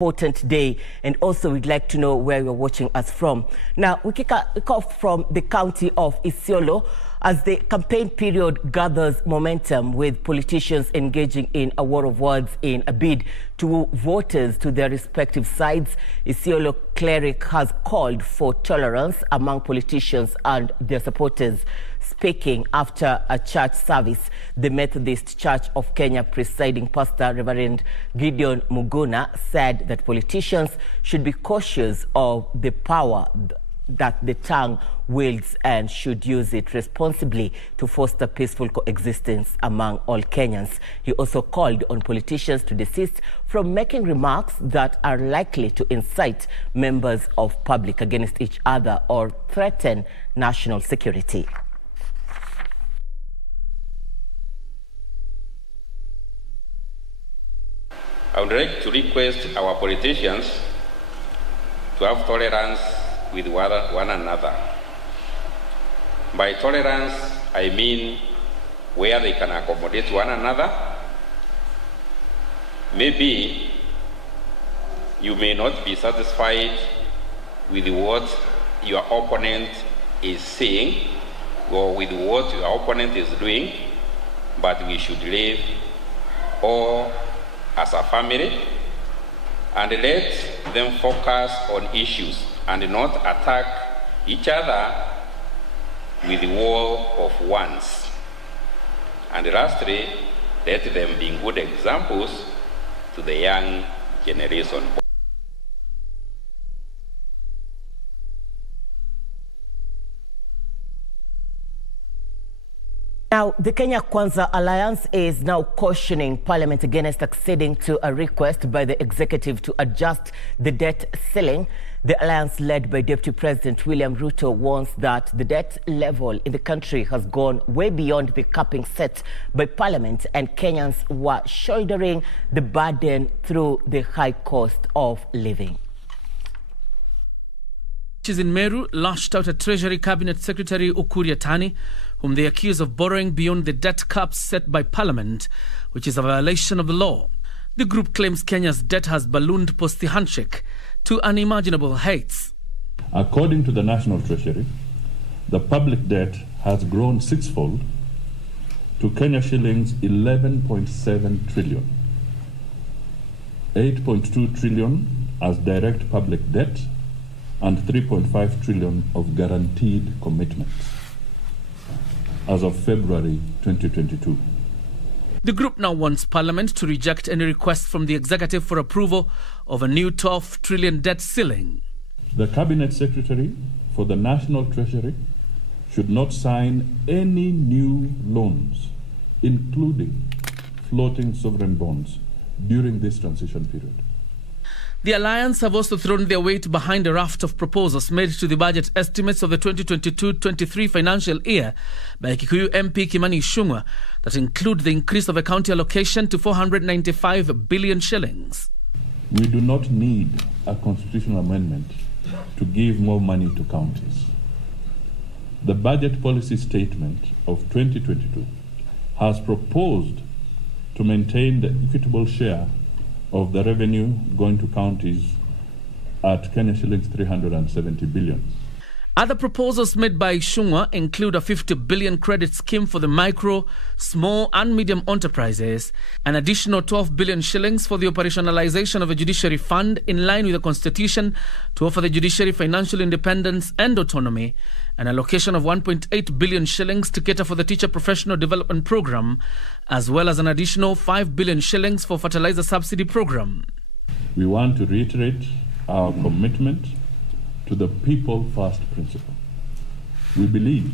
Important day, and also we'd like to know where you're watching us from. Now, we kick off from the county of Isiolo as the campaign period gathers momentum, with politicians engaging in a war of words in a bid to woo voters to their respective sides. Isiolo cleric has called for tolerance among politicians and their supporters. Speaking after a church service, the Methodist Church of Kenya presiding pastor, Reverend Gideon Muguna, said that politicians should be cautious of the power that the tongue wields and should use it responsibly to foster peaceful coexistence among all Kenyans. He also called on politicians to desist from making remarks that are likely to incite members of public against each other or threaten national security. I would like to request our politicians to have tolerance with one another. By tolerance, I mean where they can accommodate one another. Maybe you may not be satisfied with what your opponent is saying or with what your opponent is doing, but we should live all as a family and let them focus on issues and not attack each other with the war of words. And lastly, let them be good examples to the young generation. Now, the Kenya Kwanza Alliance is now cautioning Parliament against acceding to a request by the executive to adjust the debt ceiling. The alliance, led by Deputy President William Ruto, warns that the debt level in the country has gone way beyond the capping set by Parliament, and Kenyans were shouldering the burden through the high cost of living. In Meru lashed out at Treasury Cabinet Secretary Ukur Yatani, whom they accuse of borrowing beyond the debt caps set by Parliament, which is a violation of the law. The group claims Kenya's debt has ballooned post the handshake to unimaginable heights. According to the National Treasury, the public debt has grown sixfold to Kenya shillings 11.7 trillion, 8.2 trillion as direct public debt, and 3.5 trillion of guaranteed commitments as of February 2022. The group now wants Parliament to reject any request from the executive for approval of a new 12 trillion debt ceiling. The Cabinet Secretary for the National Treasury should not sign any new loans, including floating sovereign bonds, during this transition period. The Alliance have also thrown their weight behind a raft of proposals made to the budget estimates of the 2022-23 financial year by Kikuyu MP Kimani Ichung'wah that include the increase of a county allocation to 495 billion shillings. We do not need a constitutional amendment to give more money to counties. The budget policy statement of 2022 has proposed to maintain the equitable share of the revenue going to counties at Kenya shillings 370 billion. Other proposals made by Ichung'wah include a 50 billion credit scheme for the micro, small and medium enterprises, an additional 12 billion shillings for the operationalization of a judiciary fund in line with the Constitution to offer the judiciary financial independence and autonomy, an allocation of 1.8 billion shillings to cater for the teacher professional development program, as well as an additional 5 billion shillings for fertilizer subsidy program. We want to reiterate our commitment to the people first principle. We believe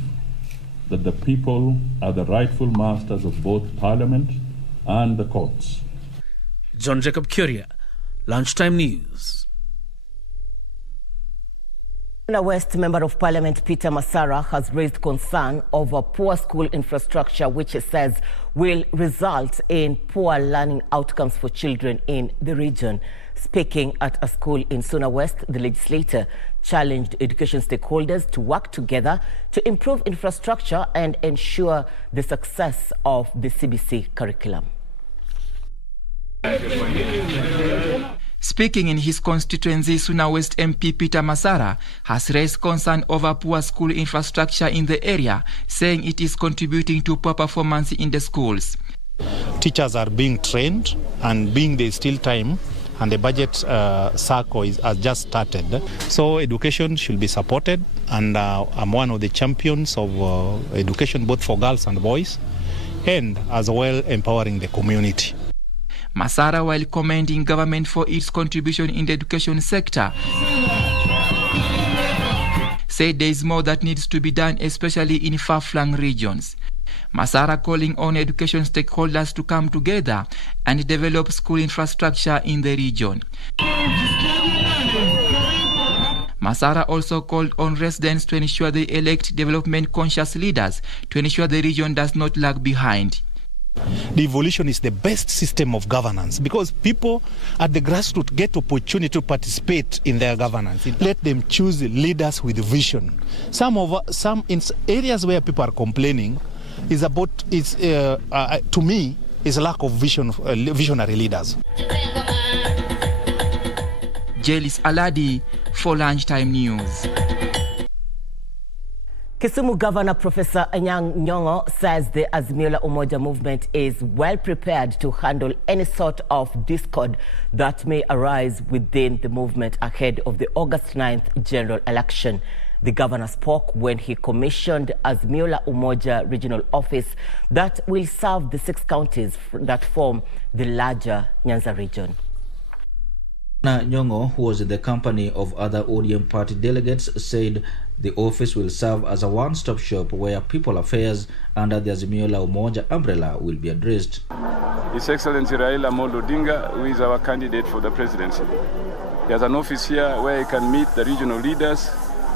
that the people are the rightful masters of both Parliament and the courts. John Jacob Curia, Lunchtime News. West Member of Parliament Peter Masara has raised concern over poor school infrastructure, which he says will result in poor learning outcomes for children in the region. Speaking at a school in Suna West, the legislator challenged education stakeholders to work together to improve infrastructure and ensure the success of the CBC curriculum. Speaking in his constituency, Suna West MP Peter Masara has raised concern over poor school infrastructure in the area, saying it is contributing to poor performance in the schools. Teachers are being trained, and being there is still time, and the budget cycle has just started. So education should be supported, and I'm one of the champions of education both for girls and boys, and as well empowering the community. Masara, while commending government for its contribution in the education sector, said there is more that needs to be done, especially in far-flung regions. Masara calling on education stakeholders to come together and develop school infrastructure in the region. Masara also called on residents to ensure they elect development-conscious leaders to ensure the region does not lag behind. The evolution is the best system of governance because people at the grassroots get opportunity to participate in their governance. Let them choose leaders with vision. Some in areas where people are complaining is about to me is lack of vision, visionary leaders. Jelis Aladi for Lunchtime News. Kisumu Governor Professor Anyang' Nyong'o says the Azimio la Umoja movement is well prepared to handle any sort of discord that may arise within the movement ahead of the August 9th general election. The governor spoke when he commissioned Azimio la Umoja regional office that will serve the 6 counties that form the larger Nyanza region. Nyong'o, who was in the company of other ODM party delegates, said the office will serve as a one-stop shop where people affairs under the Azimio la Umoja umbrella will be addressed. His Excellency Raila Amolo Odinga, who is our candidate for the presidency. He has an office here where he can meet the regional leaders,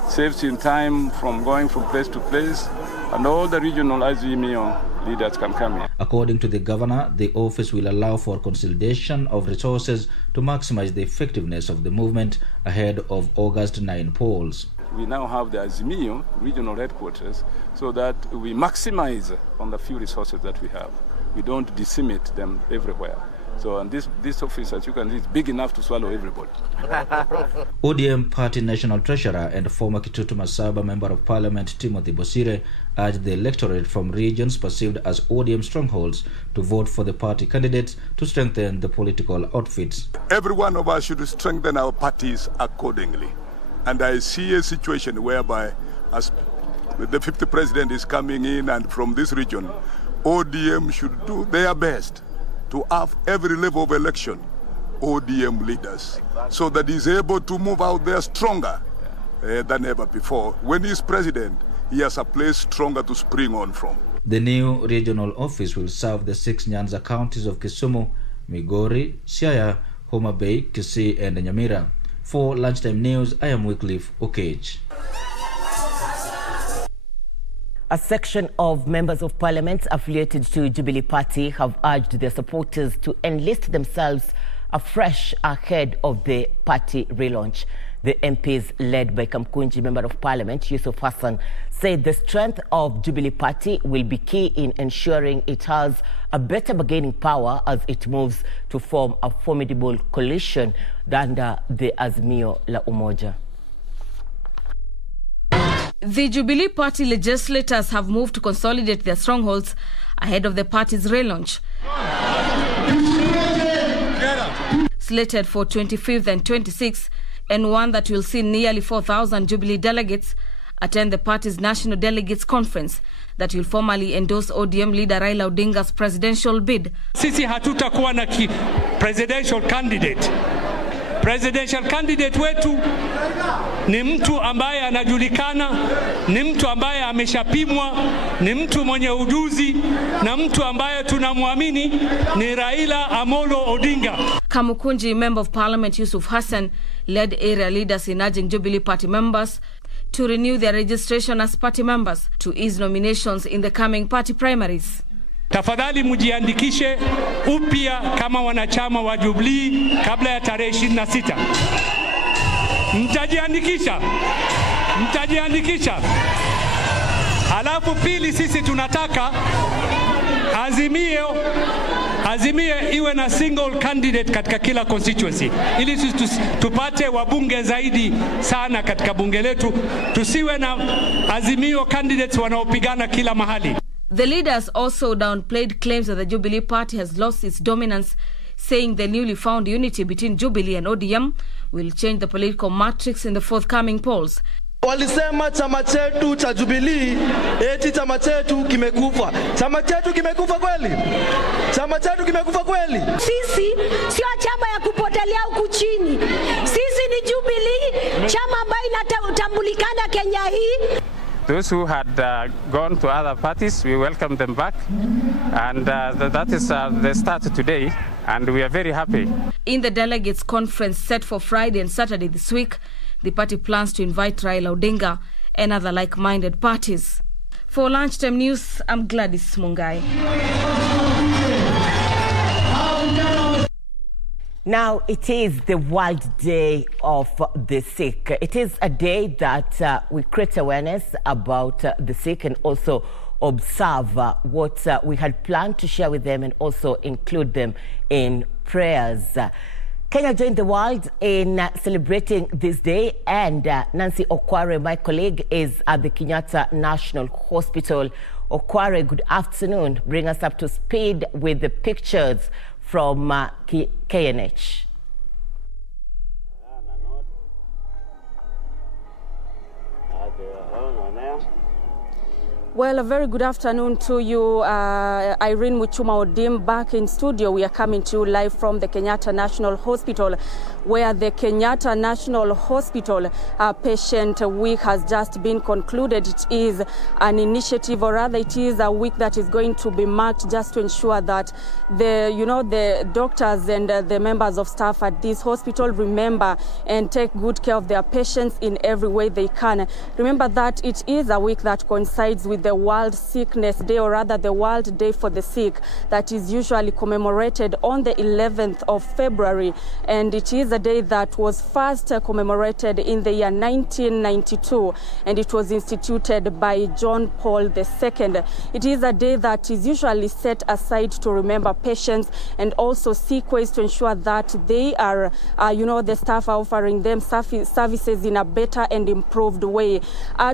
saves him time from going from place to place, and all the regional Azimio leaders can come here. According to the governor, the office will allow for consolidation of resources to maximize the effectiveness of the movement ahead of August 9 polls. We now have the Azimio regional headquarters so that we maximize on the few resources that we have. We don't disseminate them everywhere. So and this office, as you can see, is big enough to swallow everybody. ODM Party National Treasurer and former Kitutu Masaba Member of Parliament Timothy Bosire urged the electorate from regions perceived as ODM strongholds to vote for the party candidates to strengthen the political outfits. Every one of us should strengthen our parties accordingly. And I see a situation whereby as the 50th president is coming in and from this region, ODM should do their best to have every level of election ODM leaders so that he's able to move out there stronger than ever before. When he's president, he has a place stronger to spring on from. The new regional office will serve the 6 Nyanza counties of Kisumu, Migori, Siaya, Homa Bay, Kisii and Nyamira. For Lunchtime News, I am Wycliffe Okage. A section of members of parliament affiliated to Jubilee Party have urged their supporters to enlist themselves afresh ahead of the party relaunch. The MPs, led by Kamkunji Member of Parliament Yusuf Hassan, said the strength of Jubilee Party will be key in ensuring it has a better bargaining power as it moves to form a formidable coalition under the Azimio la Umoja. The Jubilee Party legislators have moved to consolidate their strongholds ahead of the party's relaunch. Slated for 25th and 26th, and one that will see nearly 4,000 Jubilee delegates attend the party's National Delegates Conference that will formally endorse ODM leader Raila Odinga's presidential bid. Sisi hatutakuwa na presidential candidate. Presidential candidate wetu ni mtu ambaye anajulikana, ni mtu ambaye ameshapimwa, ni mtu mwenye ujuzi, na mtu ambaye tunamwamini ni Raila Amolo Odinga. Kamukunji Member of Parliament Yusuf Hassan led area leaders in urging Jubilee Party members to renew their registration as party members to ease nominations in the coming party primaries. Tafadhali mujiandikishe upya kama wanachama wa Jubilee kabla ya tarehe 26. Mtajiandikisha. Halafu pili, sisi tunataka Azimio iwe na single candidate katika kila constituency, ili tupate wabunge zaidi sana katika bunge letu, tusiwe na Azimio candidates wanaopigana kila mahali. The leaders also downplayed claims that the Jubilee Party has lost its dominance, saying the newly found unity between Jubilee and ODM will change the political matrix in the forthcoming polls. Walisema chama chetu cha Jubilee eti chama chetu kimekufa. Chama chetu kimekufa kweli? Chama chetu kimekufa kweli? Sisi sio chama ya kupotelea huku chini. Sisi ni Jubilee, chama ambayo inatambulikana Kenya hii. Those who had gone to other parties, we welcome them back, and that is the start today, and we are very happy. In the delegates conference set for Friday and Saturday this week, the party plans to invite Raila Odinga and other like-minded parties. For Lunchtime News, I'm Gladys Mungai. Now, it is the World Day of the Sick. It is a day that we create awareness about the sick and also observe what we had planned to share with them and also include them in prayers. Kenya joined the world in celebrating this day, and Nancy Okware, my colleague, is at the Kenyatta National Hospital. Okware, good afternoon. Bring us up to speed with the pictures from KNH. Well, a very good afternoon to you, Irene Muchuma Odim, back in studio. We are coming to you live from the Kenyatta National Hospital, where the Kenyatta National Hospital Patient Week has just been concluded. It is an initiative, or rather it is a week that is going to be marked just to ensure that the doctors and the members of staff at this hospital remember and take good care of their patients in every way they can. Remember that it is a week that coincides with the World Sickness Day, or rather the World Day for the Sick, that is usually commemorated on the 11th of February. And it is a day that was first commemorated in the year 1992, and it was instituted by John Paul II. It is a day that is usually set aside to remember patients and also seek ways to ensure that they are, the staff are offering them services in a better and improved way.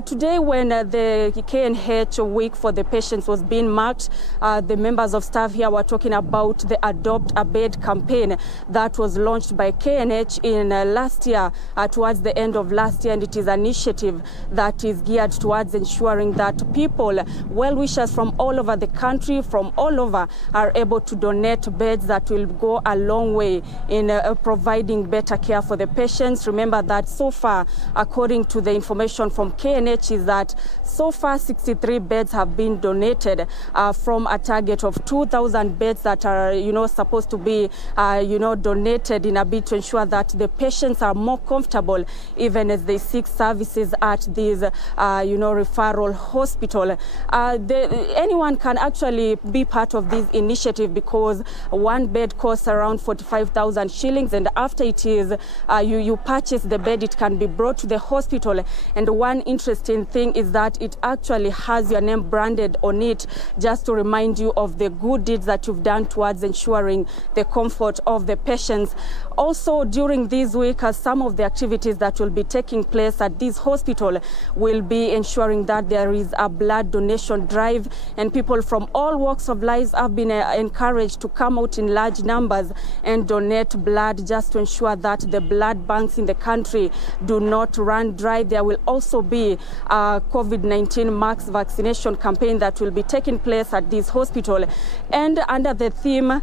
Today, when the KNH week for the patients was being marked, the members of staff here were talking about the Adopt a Bed campaign that was launched by KNH in last year, towards the end of last year, and it is an initiative that is geared towards ensuring that people, well-wishers from all over the country, from all over, are able to donate beds that will go a long way in providing better care for the patients. Remember that so far, according to the information from KNH, is that so far 63 beds have been donated from a target of 2,000 beds that are, supposed to be, donated in a bid to ensure that the patients are more comfortable even as they seek services at this, referral hospital. Anyone can actually be part of this initiative because one bed costs around 45,000 shillings, and after it is, you purchase the bed, it can be brought to the hospital. And one interesting thing is that it actually has your name branded on it, just to remind you of the good deeds that you've done towards ensuring the comfort of the patients. Also, during this week, some of the activities that will be taking place at this hospital will be ensuring that there is a blood donation drive, and people from all walks of life have been encouraged to come out in large numbers and donate blood, just to ensure that the blood banks in the country do not run dry. There will also be a COVID-19 mass vaccination campaign that will be taking place at this hospital, and under the theme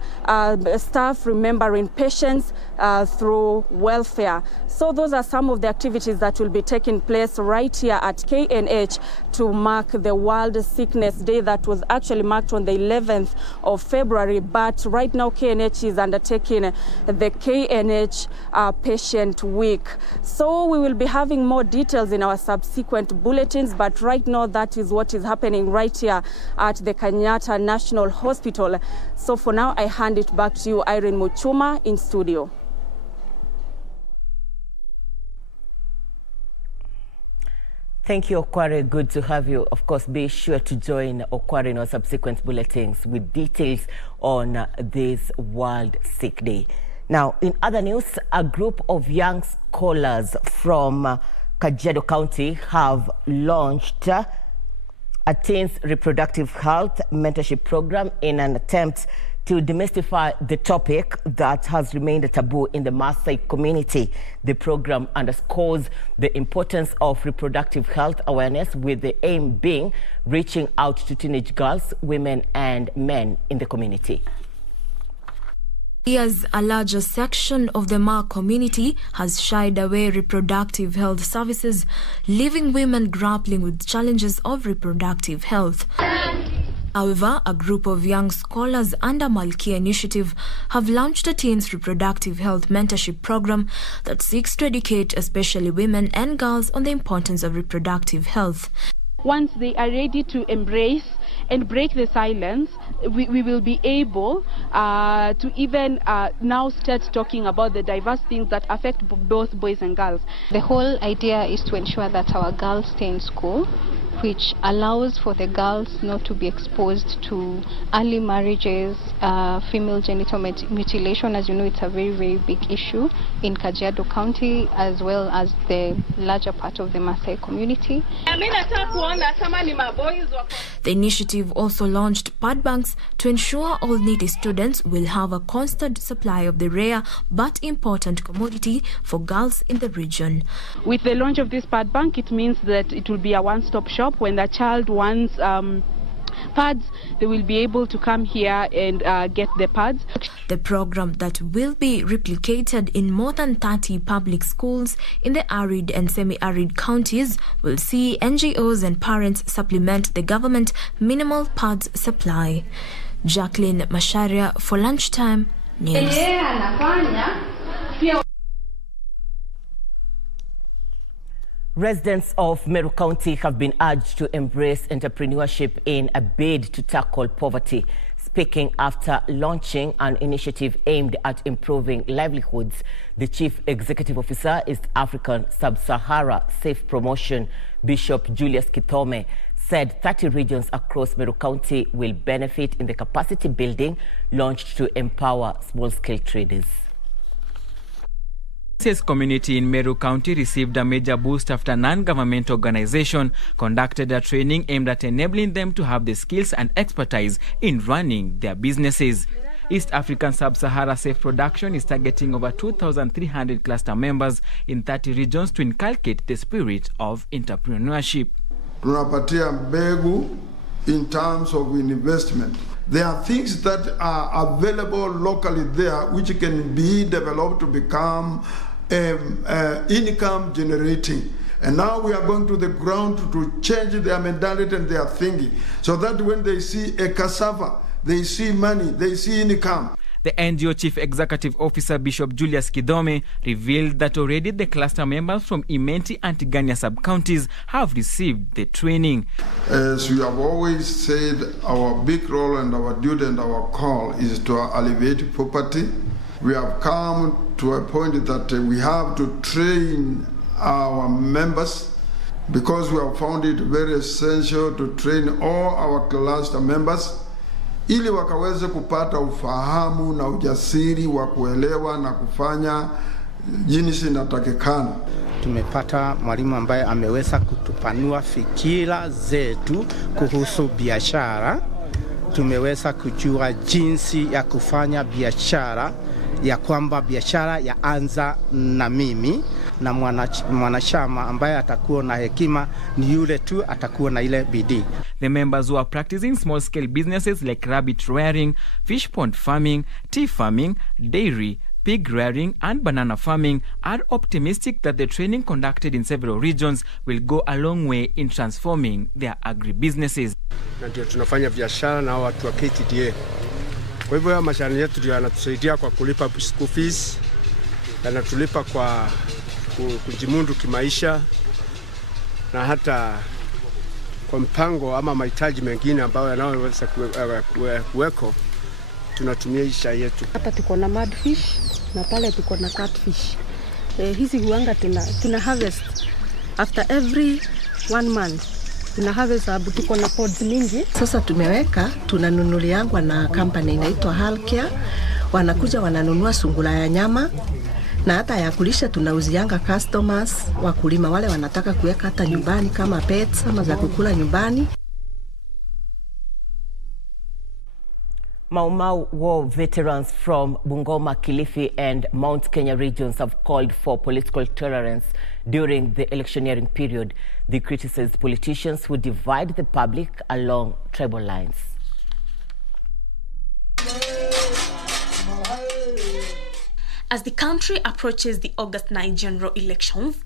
staff remembering patients through welfare. So those are some of the activities that will be taking place right here at KNH to mark the World Sickness Day that was actually marked on the 11th of February. But right now KNH is undertaking the KNH Patient Week. So we will be having more details in our subsequent bulletins, but right now that is what is happening right here at the Kenyatta National Hospital. So for now, I hand it back to you, Irene Muchuma, in studio. Thank Thank you, Okware. Good to have you. Of course, be sure to join Okware in our subsequent bulletins with details on this World Sikh Day. Now, in other news, a group of young scholars from Kajiado County have launched a teens reproductive health mentorship program in an attempt to demystify the topic that has remained a taboo in the Maasai community. The program underscores the importance of reproductive health awareness, with the aim being reaching out to teenage girls, women and men in the community. As a larger section of the Ma community has shied away reproductive health services, leaving women grappling with challenges of reproductive health. However, a group of young scholars under Malkia Initiative have launched a teens reproductive health mentorship program that seeks to educate especially women and girls on the importance of reproductive health. Once they are ready to embrace and break the silence, we will be able to even now start talking about the diverse things that affect both boys and girls. The whole idea is to ensure that our girls stay in school, which allows for the girls not to be exposed to early marriages, female genital mutilation. As you know, it's a very, very big issue in Kajiado County, as well as the larger part of the Maasai community. The initiative also launched pad banks to ensure all needy students will have a constant supply of the rare but important commodity for girls in the region. With the launch of this pad bank, it means that it will be a one-stop shop. When the child wants pads, they will be able to come here and get the pads. The program that will be replicated in more than 30 public schools in the arid and semi-arid counties will see NGOs and parents supplement the government minimal pads supply. Jacqueline Masharia for Lunchtime News. Residents of Meru County have been urged to embrace entrepreneurship in a bid to tackle poverty. Speaking after launching an initiative aimed at improving livelihoods, the Chief Executive Officer, East African Sub-Sahara Safe Promotion, Bishop Julius Kithome, said 30 regions across Meru County will benefit in the capacity building launched to empower small-scale traders. The community in Meru County received a major boost after non-government organization conducted a training aimed at enabling them to have the skills and expertise in running their businesses. East African Sub-Sahara Safe Production is targeting over 2,300 cluster members in 30 regions to inculcate the spirit of entrepreneurship. Tunapatia mbegu in terms of investment. There are things that are available locally there which can be developed to become income generating. And now we are going to the ground to change their mentality and their thinking, so that when they see a cassava, they see money, they see income. The NGO Chief Executive Officer Bishop Julius Kithome revealed that already the cluster members from Imenti and Tigania sub-counties have received the training. As we have always said, our big role and our duty and our call is to alleviate poverty. We have come to a point that we have to train our members, because we have found it very essential to train all our cluster members ili wakaweze kupata ufahamu na ujasiri wa kuelewa na kufanya jinsi inatakikana. Tumepata mwalimu ambaye ameweza kutupanua fikira zetu kuhusu biashara. Tumeweza kujua jinsi ya kufanya biashara, ya kwamba biashara yaanza na mimi, na mwanachama ambaye atakuwa na hekima ni yule tu atakuwa na ile bidii. The members who are practicing small-scale businesses like rabbit rearing, fish pond farming, tea farming, dairy, pig rearing and banana farming are optimistic that the training conducted in several regions will go a long way in transforming their agribusinesses. Na ndio tunafanya biashara na watu wa KTDA. Kwa hivyo ya mashani yetu ndio yanatusaidia kwa kulipa school fees, yanatulipa kwa kujimundu kimaisha, na hata kwa mpango ama mahitaji mengine ambayo yanaweza kuweko, tunatumia isha yetu. Hapa tuko na mudfish na pale tuko na catfish. Hizi huanga tuna harvest after every 1 month. Tuna harvest sababu tuko na pods mingi. Sasa tumeweka, tunanunuliangwa na company inaitwa Halkia. Wanakuja wananunua sungura ya nyama na hata ya kulisha tunauzianga customers wakulima wale wanataka kuweka hata nyumbani kama pets ama za kukula nyumbani. Mau Mau war veterans from Bungoma, Kilifi and Mount Kenya regions have called for political tolerance during the electioneering period. They criticized politicians who divide the public along tribal lines. As the country approaches the August 9 general elections,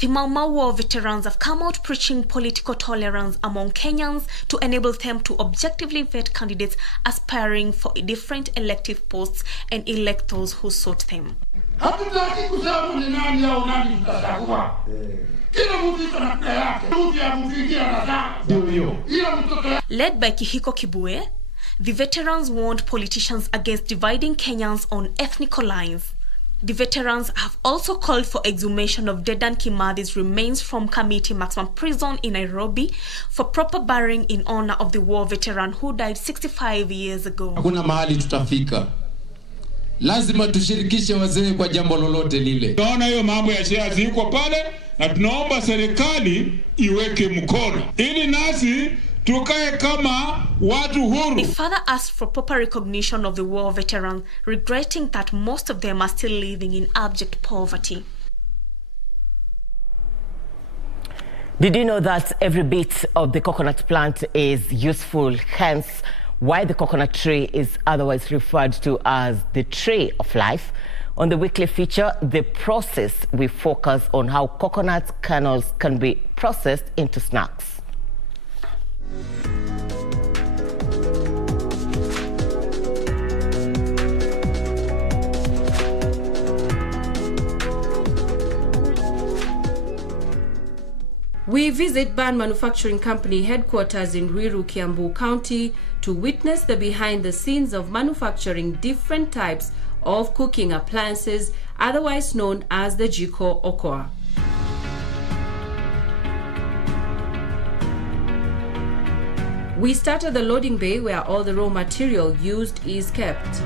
the Mau Mau war veterans have come out preaching political tolerance among Kenyans to enable them to objectively vet candidates aspiring for different elective posts and elect those who suit them. Led by Kihiko Kibue, the veterans warned politicians against dividing Kenyans on ethnical lines. The veterans have also called for exhumation of Dedan Kimathi's remains from Kamiti Maximum Prison in Nairobi for proper burying in honor of the war veteran who died 65 years ago. Hakuna mahali tutafika. Lazima tushirikishe wazee kwa jambo lolote lile. Tunaona hiyo mambo ya shea ziko pale na tunaomba serikali iweke mkono ili nasi tukae kama watu huru. They further asked for proper recognition of the war veterans, regretting that most of them are still living in abject poverty. Did you know that every bit of the coconut plant is useful, hence why the coconut tree is otherwise referred to as the tree of life? On the weekly feature, The Process, we focus on how coconut kernels can be processed into snacks. We visit Ban Manufacturing Company headquarters in Ruiru, Kiambu County to witness the behind the scenes of manufacturing different types of cooking appliances, otherwise known as the Jiko Okoa. We start at the loading bay where all the raw material used is kept.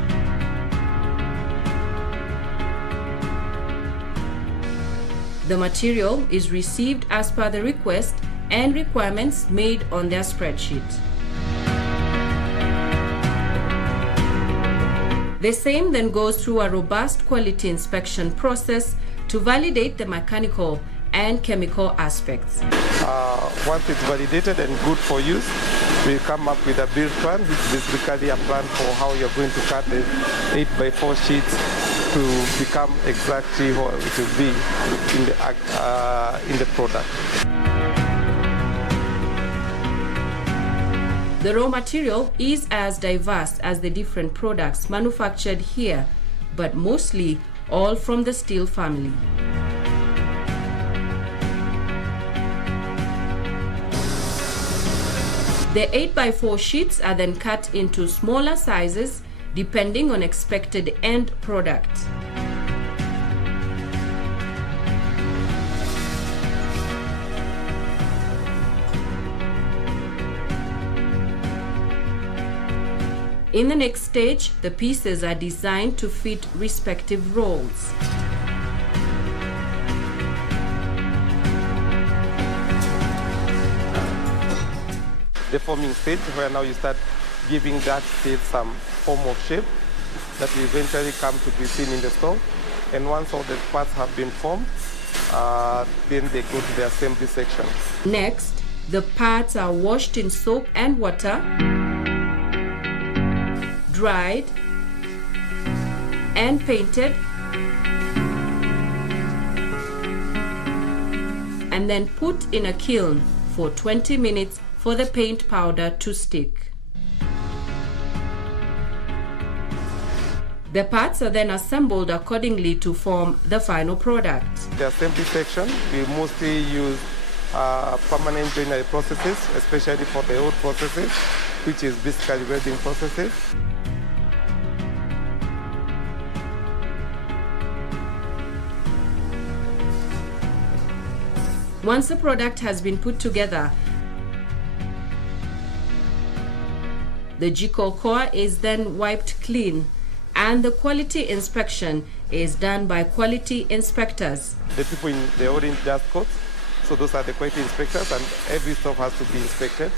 The material is received as per the request and requirements made on their spreadsheet. The same then goes through a robust quality inspection process to validate the mechanical and chemical aspects. Once it's validated and good for use, we come up with a build plan, which is basically a plan for how you're going to cut the 8x4 sheets to become exactly what it will be in the product. The raw material is as diverse as the different products manufactured here, but mostly all from the steel family. The 8x4 sheets are then cut into smaller sizes depending on expected end product. In the next stage, the pieces are designed to fit respective rolls. The forming stage, where now you start giving that stage some form of shape that will eventually come to be seen in the store. And once all the parts have been formed, then they go to the assembly section. Next, the parts are washed in soap and water, dried, and painted, and then put in a kiln for 20 minutes for the paint powder to stick. The parts are then assembled accordingly to form the final product. The assembly section, we mostly use permanent joinery processes, especially for the old processes, which is basically welding processes. Once the product has been put together, the Jiko core is then wiped clean, and the quality inspection is done by quality inspectors. The people in the orange dust coats, so those are the quality inspectors, and every stuff has to be inspected.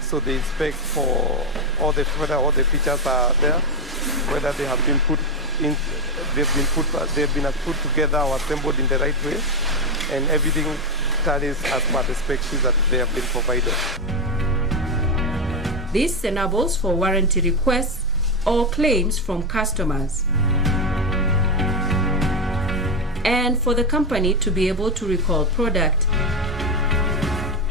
So they inspect for whether all the features are there, whether they have been put together or assembled in the right way, and everything tallies as per the spec sheets that they have been provided. This enables for warranty requests or claims from customers, and for the company to be able to recall product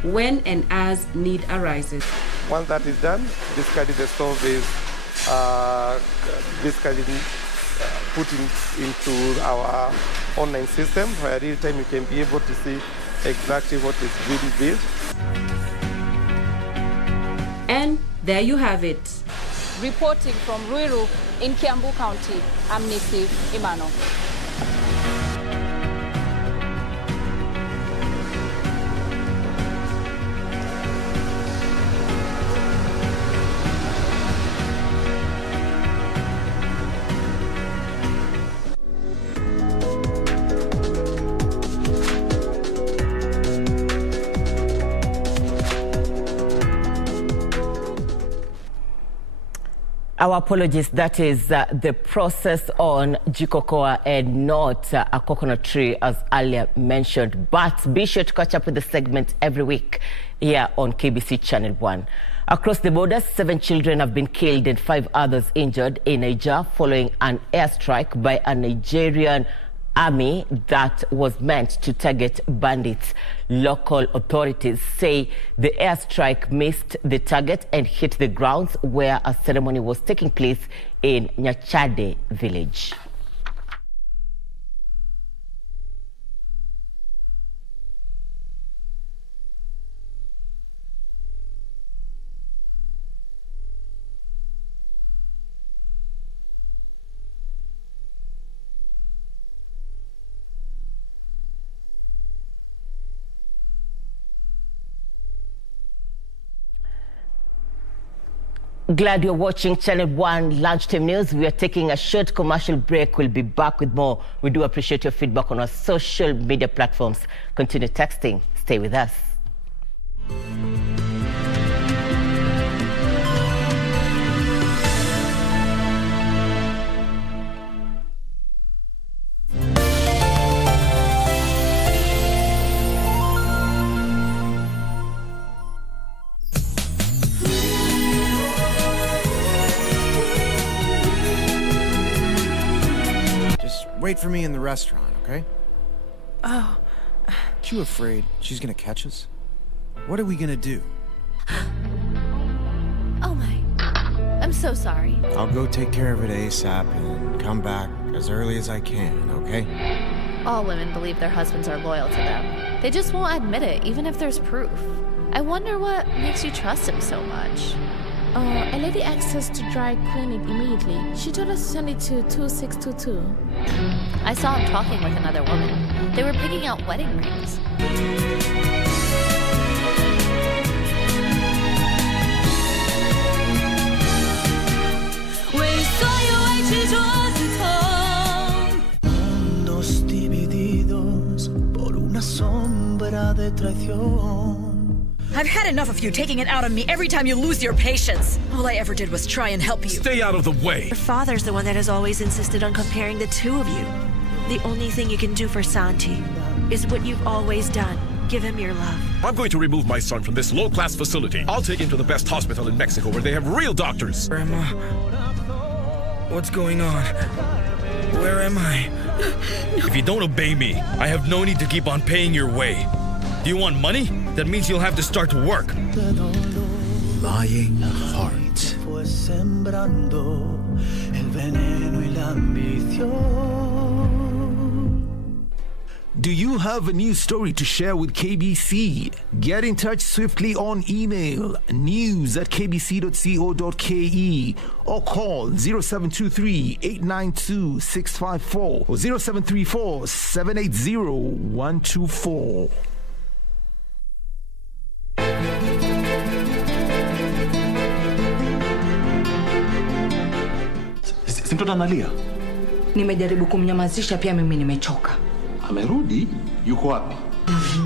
when and as need arises. Once that is done, basically the stove is put into our online system where real time you can be able to see exactly what is being built. And there you have it. Reporting from Ruiru in Kiambu County, I'm Nisi Imano. Our apologies, that is the process on jikokoa and not a coconut tree as earlier mentioned. But be sure to catch up with the segment every week here on KBC Channel 1. Across the border, 7 children have been killed and 5 others injured in Niger following an airstrike by a Nigerian army that was meant to target bandits. Local authorities say the airstrike missed the target and hit the grounds where a ceremony was taking place in Nyachade village. Glad you're watching Channel 1 Lunchtime News. We are taking a short commercial break. We'll be back with more. We do appreciate your feedback on our social media platforms. Continue texting. Stay with us. Wait for me in the restaurant, okay? Oh. Aren't you afraid she's gonna catch us? What are we gonna do? Oh my. I'm so sorry. I'll go take care of it ASAP and come back as early as I can, okay? All women believe their husbands are loyal to them. They just won't admit it, even if there's proof. I wonder what makes you trust him so much. A lady asked us to dry clean it immediately. She told us to send it to 2622. I saw him talking with another woman. They were picking out wedding rings. Mundos divididos por una sombra de traición. I've had enough of you taking it out on me every time you lose your patience. All I ever did was try and help you. Stay out of the way. Your father's the one that has always insisted on comparing the two of you. The only thing you can do for Santi is what you've always done. Give him your love. I'm going to remove my son from this low-class facility. I'll take him to the best hospital in Mexico where they have real doctors. Grandma, what's going on? Where am I? If you don't obey me, I have no need to keep on paying your way. Do you want money? That means you'll have to start to work. Lying heart. Do you have a news story to share with KBC? Get in touch swiftly on email news@kbc.co.ke or call 0723-892-654 or 0734-780-124. Si mtoto analia? Nimejaribu kumnyamazisha, pia mimi nimechoka. Amerudi? Yuko wapi?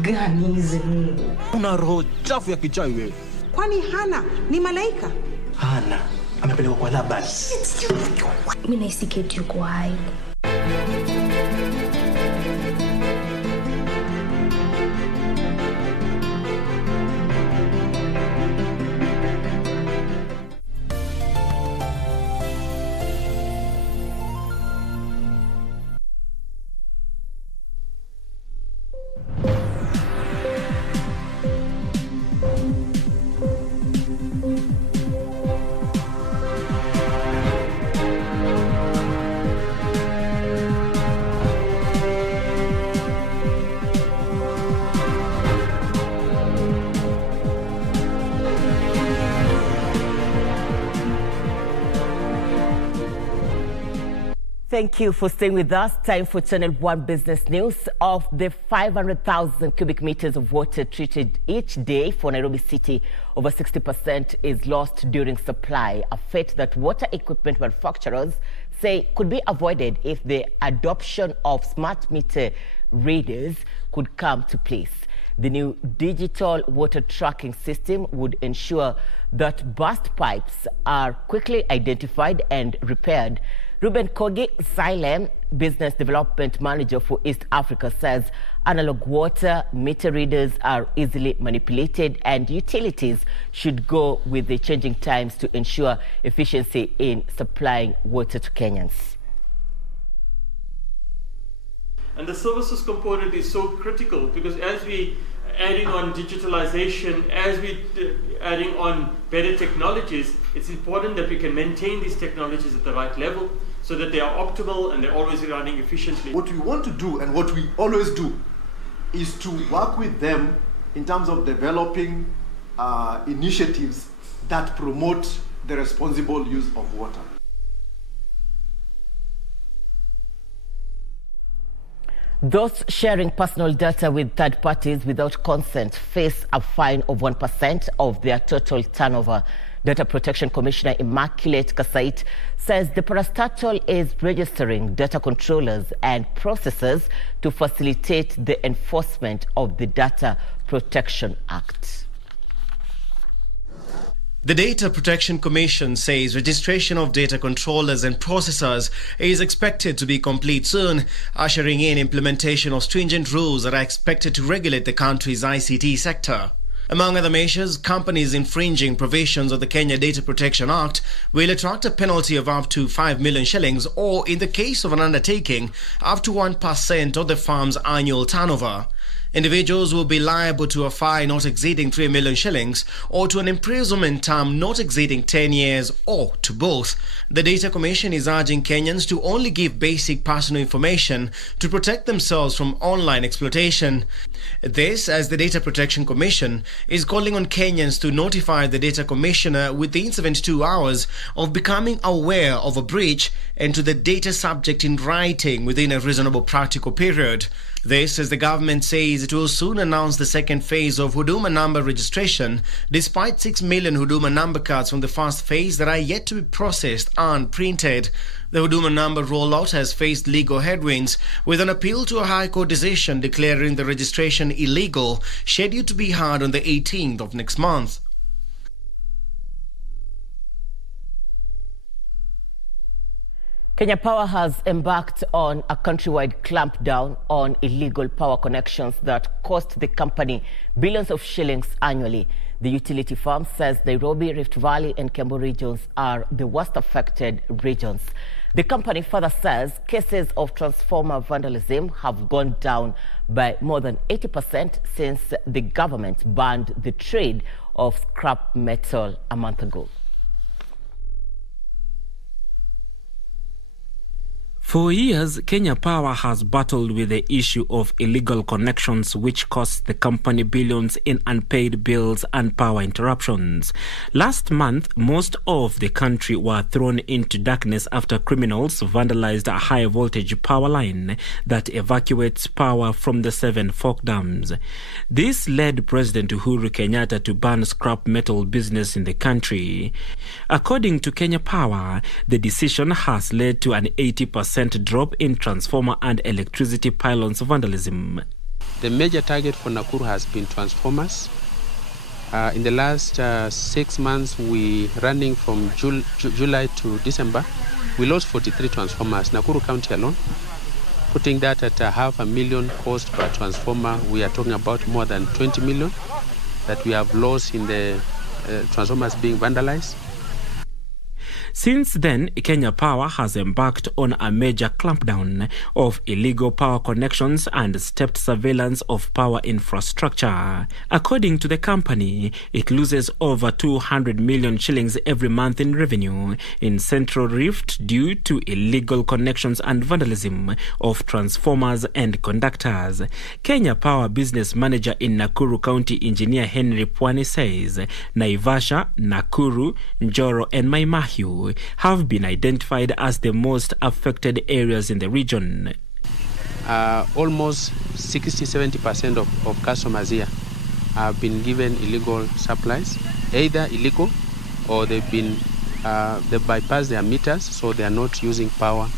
Gani hizi Mungu? Una roho chafu ya kichawi wewe. Kwani Hana ni malaika? Hana amepelekwa kwa Laban. Mimi naisi Kate yuko hai. Thank you for staying with us. Time for Channel 1 Business News. Of the 500,000 cubic meters of water treated each day for Nairobi City, over 60% is lost during supply, a fate that water equipment manufacturers say could be avoided if the adoption of smart meter readers could come to place. The new digital water tracking system would ensure that burst pipes are quickly identified and repaired. Ruben Kogi Silem, Business Development Manager for East Africa, says analog water meter readers are easily manipulated and utilities should go with the changing times to ensure efficiency in supplying water to Kenyans. And the services component is so critical because as we adding on digitalization, as we adding on better technologies, it's important that we can maintain these technologies at the right level so that they are optimal and they're always running efficiently. What we want to do and what we always do is to work with them in terms of developing initiatives that promote the responsible use of water. Those sharing personal data with third parties without consent face a fine of 1% of their total turnover. Data Protection Commissioner Immaculate Kasait says the parastatal is registering data controllers and processors to facilitate the enforcement of the Data Protection Act. The Data Protection Commission says registration of data controllers and processors is expected to be complete soon, ushering in implementation of stringent rules that are expected to regulate the country's ICT sector. Among other measures, companies infringing provisions of the Kenya Data Protection Act will attract a penalty of up to 5 million shillings or, in the case of an undertaking, up to 1% of the firm's annual turnover. Individuals will be liable to a fine not exceeding 3 million shillings or to an imprisonment term not exceeding 10 years or to both. The Data Commission is urging Kenyans to only give basic personal information to protect themselves from online exploitation. This, as the Data Protection Commission is calling on Kenyans to notify the Data Commissioner within 72 hours of becoming aware of a breach and to the data subject in writing within a reasonable practical period. This, as the government says it will soon announce the second phase of Huduma number registration, despite 6 million Huduma number cards from the first phase that are yet to be processed and printed. The Huduma number rollout has faced legal headwinds, with an appeal to a High Court decision declaring the registration illegal, scheduled to be heard on the 18th of next month. Kenya Power has embarked on a countrywide clampdown on illegal power connections that cost the company billions of shillings annually. The utility firm says Nairobi, Rift Valley and Kiambu regions are the worst affected regions. The company further says cases of transformer vandalism have gone down by more than 80% since the government banned the trade of scrap metal a month ago. For years, Kenya Power has battled with the issue of illegal connections which cost the company billions in unpaid bills and power interruptions. Last month, most of the country were thrown into darkness after criminals vandalized a high-voltage power line that evacuates power from the 7 fork dams. This led President Uhuru Kenyatta to ban scrap metal business in the country. According to Kenya Power, the decision has led to an 80% drop in transformer and electricity pylons vandalism. The major target for Nakuru has been transformers. In the last 6 months, we running from July to December, we lost 43 transformers, Nakuru County alone. Putting that at $500,000 cost per transformer, we are talking about more than 20 million that we have lost in the transformers being vandalized. Since then, Kenya Power has embarked on a major clampdown of illegal power connections and stepped surveillance of power infrastructure. According to the company, it loses over 200 million shillings every month in revenue in Central Rift due to illegal connections and vandalism of transformers and conductors. Kenya Power business manager in Nakuru County, Engineer Henry Pwani, says Naivasha, Nakuru, Njoro and Maimahiu have been identified as the most affected areas in the region. Almost 60-70% of customers here have been given illegal supplies, either illegal or they bypass their meters, so they are not using power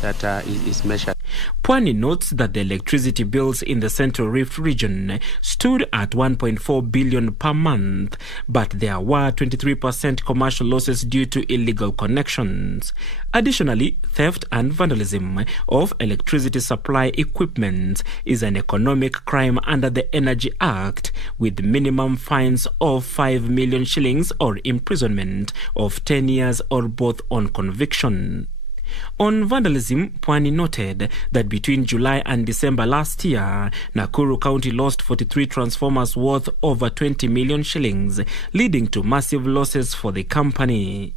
that is measured. Pwani notes that the electricity bills in the Central Rift region stood at 1.4 billion per month, but there were 23% commercial losses due to illegal connections. Additionally, theft and vandalism of electricity supply equipment is an economic crime under the Energy Act, with minimum fines of 5 million shillings or imprisonment of 10 years or both on conviction. On vandalism, Pwani noted that between July and December last year, Nakuru County lost 43 transformers worth over 20 million shillings, leading to massive losses for the company.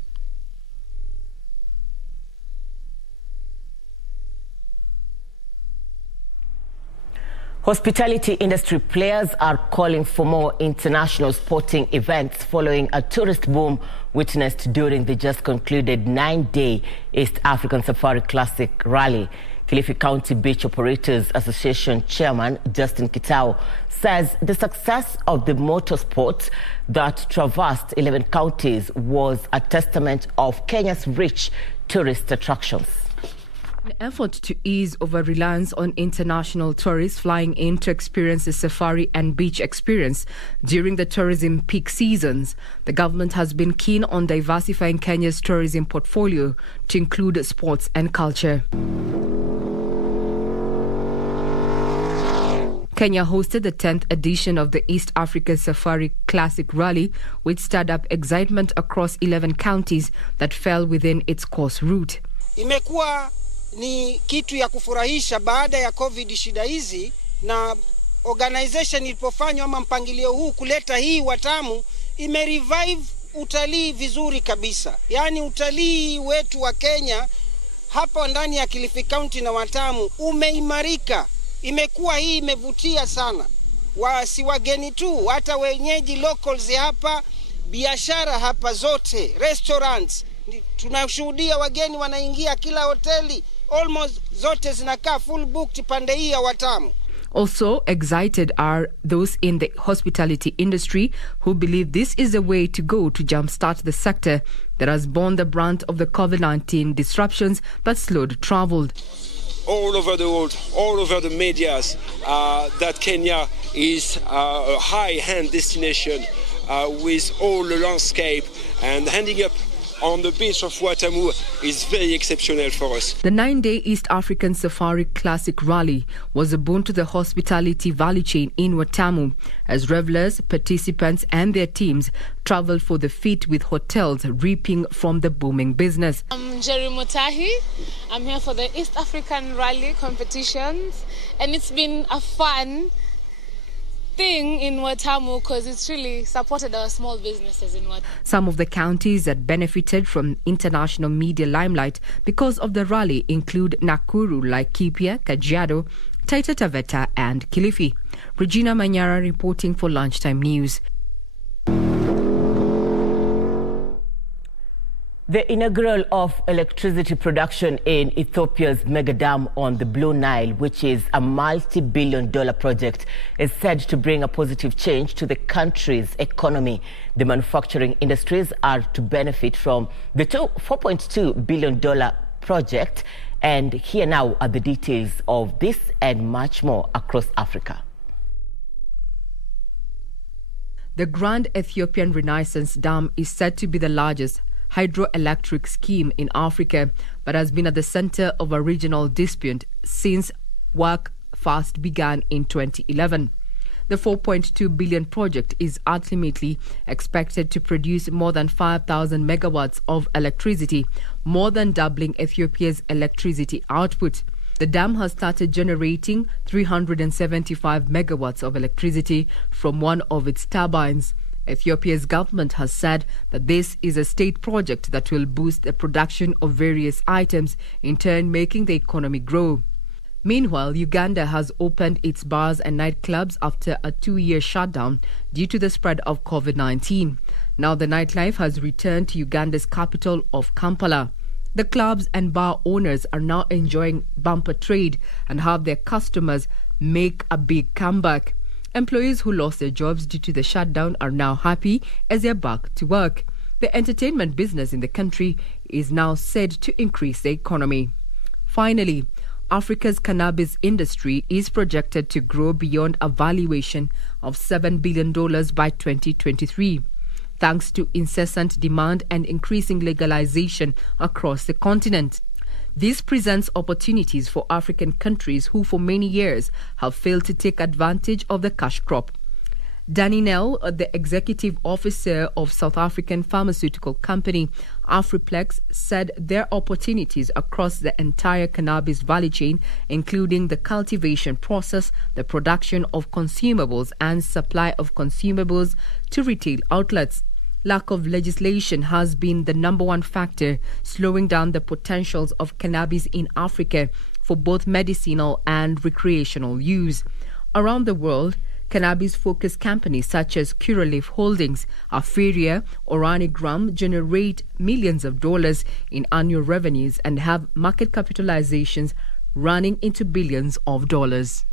Hospitality industry players are calling for more international sporting events following a tourist boom witnessed during the just concluded 9-day East African Safari Classic Rally. Kilifi County Beach Operators Association Chairman Justin Kitao says the success of the motorsport that traversed 11 counties was a testament of Kenya's rich tourist attractions. An effort to ease over-reliance on international tourists flying in to experience the safari and beach experience during the tourism peak seasons, the government has been keen on diversifying Kenya's tourism portfolio to include sports and culture. Kenya hosted the 10th edition of the East African Safari Classic Rally, which stirred up excitement across 11 counties that fell within its course route. Imekuwa ni kitu ya kufurahisha baada ya COVID shida hizi, na organization ilipofanywa ama mpangilio huu kuleta hii Watamu imerevive utalii vizuri kabisa. Yani utalii wetu wa Kenya hapa ndani ya Kilifi County na Watamu umeimarika. Imekuwa hii imevutia sana. Si wageni tu, hata wenyeji locals hapa, biashara hapa zote, restaurants, tunashuhudia wageni wanaingia kila hoteli, almost zote zinakaa full booked pande hii ya Watamu. Also excited are those in the hospitality industry who believe this is the way to go to jumpstart the sector that has borne the brunt of the COVID-19 disruptions that slowed travel. All over the world, all over the medias, that Kenya is a high-end destination with all the landscape, and ending up on the beach of Watamu is very exceptional for us. The 9-day East African Safari Classic Rally was a boon to the hospitality value chain in Watamu, as revelers, participants and their teams traveled for the feet, with hotels reaping from the booming business. I'm Jerry Motahi. I'm here for the East African Rally competitions, and it's been a fun thing in Watamu because it's really supported our small businesses in Watamu. Some of the counties that benefited from international media limelight because of the rally include Nakuru, Laikipia, Kajiado, Taita Taveta and Kilifi. Regina Manyara reporting for Lunchtime News. The inaugural of electricity production in Ethiopia's mega dam on the Blue Nile, which is a multi-billion-dollar project, is said to bring a positive change to the country's economy. The manufacturing industries are to benefit from the $4.2 billion project. And here now are the details of this and much more across Africa. The Grand Ethiopian Renaissance Dam is said to be the largest hydroelectric scheme in Africa, but has been at the center of a regional dispute since work first began in 2011. The $4.2 billion project is ultimately expected to produce more than 5,000 megawatts of electricity, more than doubling Ethiopia's electricity output. The dam has started generating 375 megawatts of electricity from one of its turbines. Ethiopia's government has said that this is a state project that will boost the production of various items, in turn making the economy grow. Meanwhile, Uganda has opened its bars and nightclubs after a 2-year shutdown due to the spread of COVID-19. Now the nightlife has returned to Uganda's capital of Kampala. The clubs and bar owners are now enjoying bumper trade and have their customers make a big comeback. Employees who lost their jobs due to the shutdown are now happy as they're back to work. The entertainment business in the country is now said to increase the economy. Finally, Africa's cannabis industry is projected to grow beyond a valuation of $7 billion by 2023, thanks to incessant demand and increasing legalization across the continent. This presents opportunities for African countries who for many years have failed to take advantage of the cash crop. Danny Nell, the executive officer of South African pharmaceutical company Afriplex, said there are opportunities across the entire cannabis value chain, including the cultivation process, the production of consumables and supply of consumables to retail outlets. Lack of legislation has been the number one factor slowing down the potentials of cannabis in Africa for both medicinal and recreational use. Around the world, cannabis-focused companies such as Curaleaf Holdings, Aferia, or Organigram generate millions of dollars in annual revenues and have market capitalizations running into billions of dollars.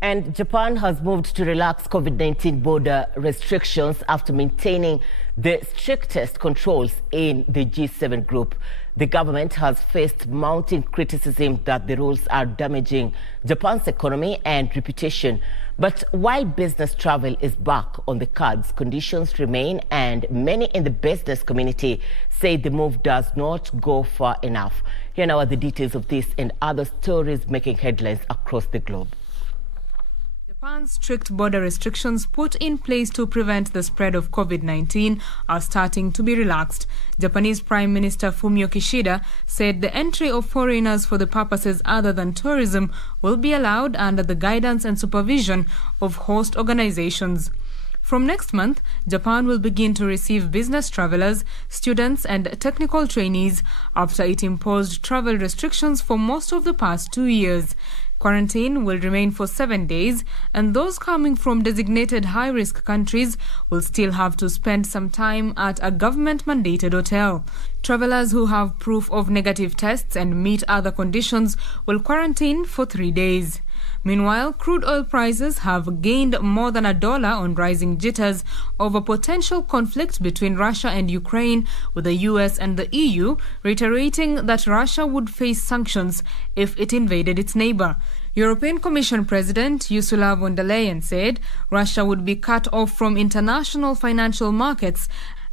And Japan has moved to relax COVID-19 border restrictions after maintaining the strictest controls in the G7 group. The government has faced mounting criticism that the rules are damaging Japan's economy and reputation. But while business travel is back on the cards, conditions remain, and many in the business community say the move does not go far enough. Here now are the details of this and other stories making headlines across the globe. Japan's strict border restrictions put in place to prevent the spread of COVID-19 are starting to be relaxed. Japanese Prime Minister Fumio Kishida said the entry of foreigners for the purposes other than tourism will be allowed under the guidance and supervision of host organizations. From next month, Japan will begin to receive business travelers, students and technical trainees after it imposed travel restrictions for most of the past 2 years. Quarantine will remain for 7 days, and those coming from designated high-risk countries will still have to spend some time at a government-mandated hotel. Travelers who have proof of negative tests and meet other conditions will quarantine for 3 days. Meanwhile, crude oil prices have gained more than $1 on rising jitters over potential conflict between Russia and Ukraine, with the US and the EU reiterating that Russia would face sanctions if it invaded its neighbor. European Commission President Ursula von der Leyen said Russia would be cut off from international financial markets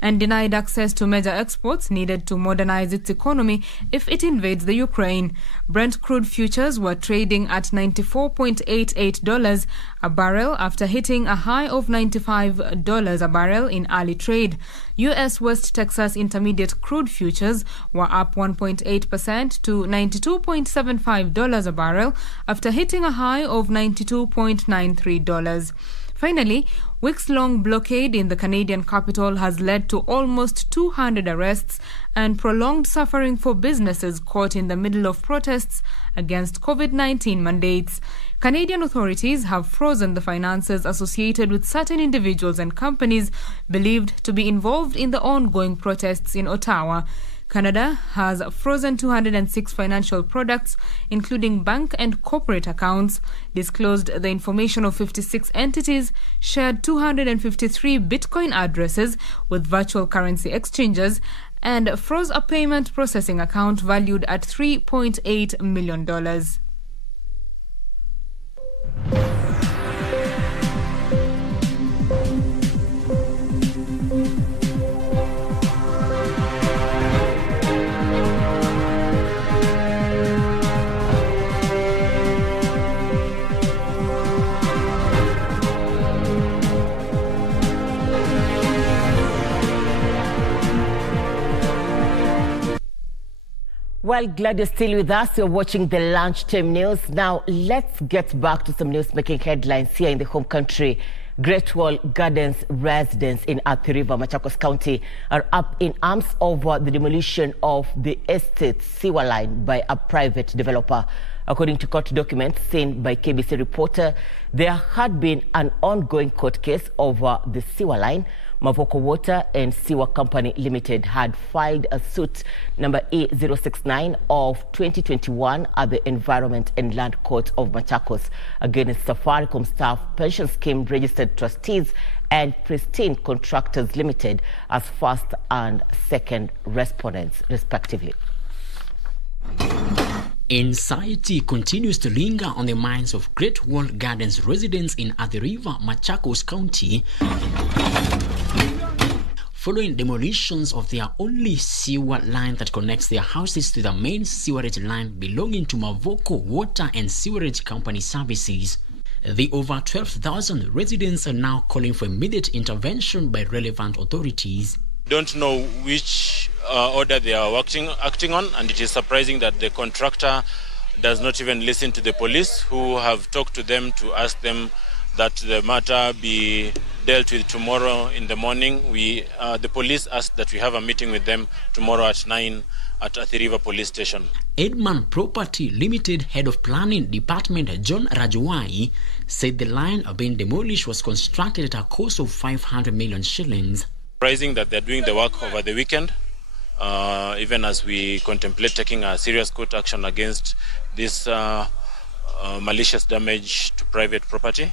and denied access to major exports needed to modernize its economy if it invades the Ukraine. Brent crude futures were trading at $94.88 a barrel after hitting a high of $95 a barrel in early trade. U.S. West Texas Intermediate crude futures were up 1.8% to $92.75 a barrel after hitting a high of $92.93. Finally, weeks-long blockade in the Canadian capital has led to almost 200 arrests and prolonged suffering for businesses caught in the middle of protests against COVID-19 mandates. Canadian authorities have frozen the finances associated with certain individuals and companies believed to be involved in the ongoing protests in Ottawa. Canada has frozen 206 financial products, including bank and corporate accounts, disclosed the information of 56 entities, shared 253 Bitcoin addresses with virtual currency exchanges, and froze a payment processing account valued at $3.8 million. Well, glad you're still with us. You're watching the Lunchtime News. Now, let's get back to some news making headlines here in the home country. Great Wall Gardens residents in Athi River, Machakos County, are up in arms over the demolition of the estate sewer line by a private developer. According to court documents seen by KBC reporter, there had been an ongoing court case over the sewer line. Mavoko Water and Sewer Company Limited had filed a suit number E069 of 2021 at the Environment and Land Court of Machakos against Safaricom Staff Pension Scheme registered trustees and Pristine Contractors Limited as first and second respondents, respectively. Anxiety continues to linger on the minds of Great Wall Gardens residents in Athi River, Machakos County, following demolitions of their only sewer line that connects their houses to the main sewerage line belonging to Mavoko Water and Sewerage Company Services. The over 12,000 residents are now calling for immediate intervention by relevant authorities. Don't know which order they are acting on, and it is surprising that the contractor does not even listen to the police, who have talked to them to ask them that the matter be dealt with tomorrow in the morning. The police asked that we have a meeting with them tomorrow at 9 at Athi River Police Station. Edman Property Limited Head of Planning Department John Rajwai said the line being demolished was constructed at a cost of 500 million shillings. Surprising that they're doing the work over the weekend, even as we contemplate taking a serious court action against this malicious damage to private property.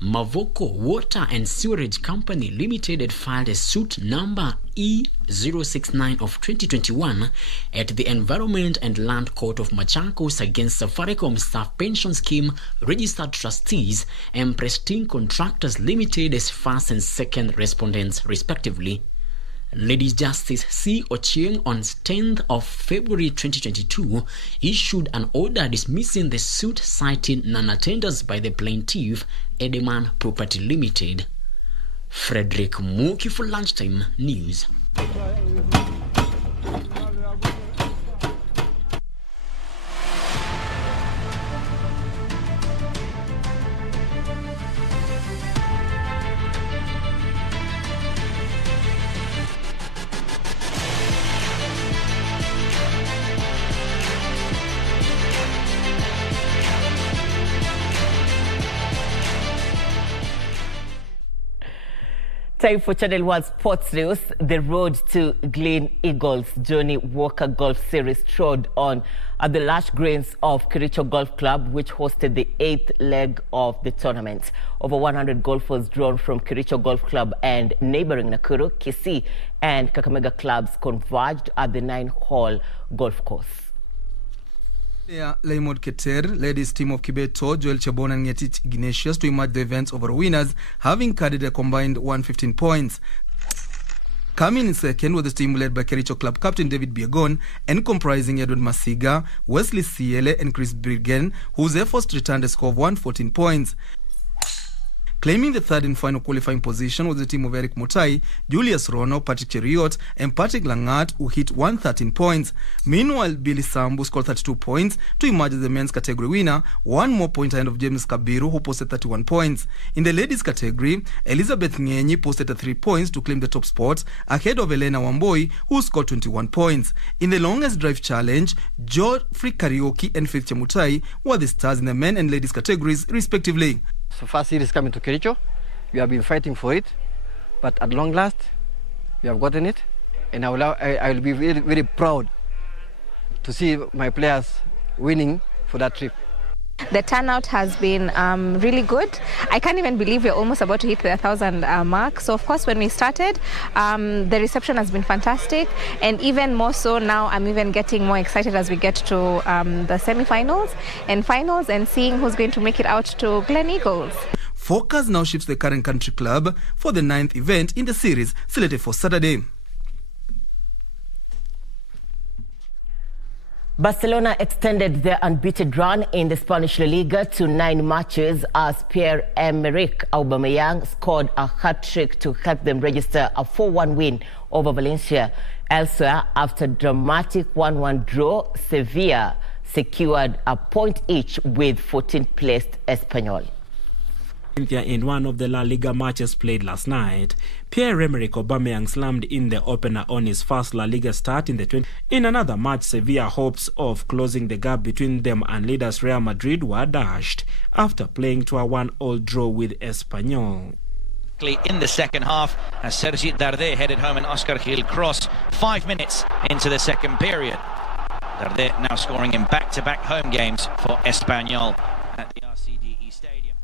Mavoko Water and Sewerage Company Limited had filed a suit number E069 of 2021 at the Environment and Land Court of Machakos against Safaricom Staff Pension Scheme registered trustees and Pristine Contractors Limited as first and second respondents, respectively. Lady Justice C. Ochieng on 10th of February 2022 issued an order dismissing the suit, citing non-attendance by the plaintiff, Edman Property Limited. Frederick Muki for Lunchtime News. Time for Channel 1 Sports News. The road to Glen Eagles Johnny Walker Golf Series trod on at the lush greens of Kericho Golf Club, which hosted the 8th leg of the tournament. Over 100 golfers drawn from Kericho Golf Club and neighboring Nakuru, Kisii and Kakamega clubs converged at the 9-hole golf course. Laimod Keter led his team of Kibeto, Joel Chabon and Ngetich Ignatius to emerge the event's over winners, having carried a combined 115 points. Coming in second was the team led by Kericho club captain David Biegon and comprising Edward Masiga, Wesley Siele and Chris Briggen, whose efforts returned a score of 114 points. Claiming the third and final qualifying position was the team of Eric Mutai, Julius Rono, Patrick Cheriot, and Patrick Langat, who hit 113 points. Meanwhile, Billy Sambu scored 32 points to emerge as the men's category winner, one more point ahead of James Kabiru, who posted 31 points. In the ladies category, Elizabeth Ngenyi posted 3 points to claim the top spot, ahead of Elena Wamboi, who scored 21 points. In the longest drive challenge, Geoffrey Karaoke and Faith Chemutai were the stars in the men and ladies categories, respectively. So first series coming to Kericho, we have been fighting for it, but at long last, we have gotten it, and I will be very, very proud to see my players winning for that trip. The turnout has been really good. I can't even believe we're almost about to hit the 1,000 mark. So of course, when we started, the reception has been fantastic, and even more so now, I'm even getting more excited as we get to the semi-finals and finals and seeing who's going to make it out to Glen Eagles. Focus now shifts the current country club for the 9th event in the series slated for Saturday. Barcelona extended their unbeaten run in the Spanish La Liga to 9 matches as Pierre-Emerick Aubameyang scored a hat-trick to help them register a 4-1 win over Valencia. Elsewhere, after dramatic 1-1 draw, Sevilla secured a point each with 14th placed Espanyol. In one of the La Liga matches played last night, Pierre-Emerick Aubameyang slammed in the opener on his first La Liga start in the 20. In another match, Sevilla hopes of closing the gap between them and leaders Real Madrid were dashed after playing to a 1-1 draw with Espanyol. In the second half, as Sergi Darder headed home an Oscar Gil cross 5 minutes into the second period. Darder now scoring in back-to-back home games for Espanyol at the RCDE Stadium.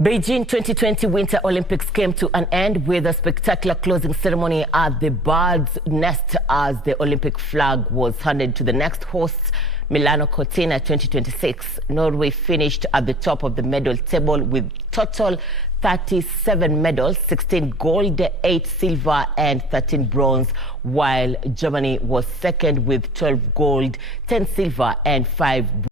Beijing 2020 Winter Olympics came to an end with a spectacular closing ceremony at the Bird's Nest as the Olympic flag was handed to the next hosts, Milano Cortina 2026. Norway finished at the top of the medal table with total 37 medals, 16 gold, 8 silver and 13 bronze, while Germany was second with 12 gold, 10 silver and 5 bronze.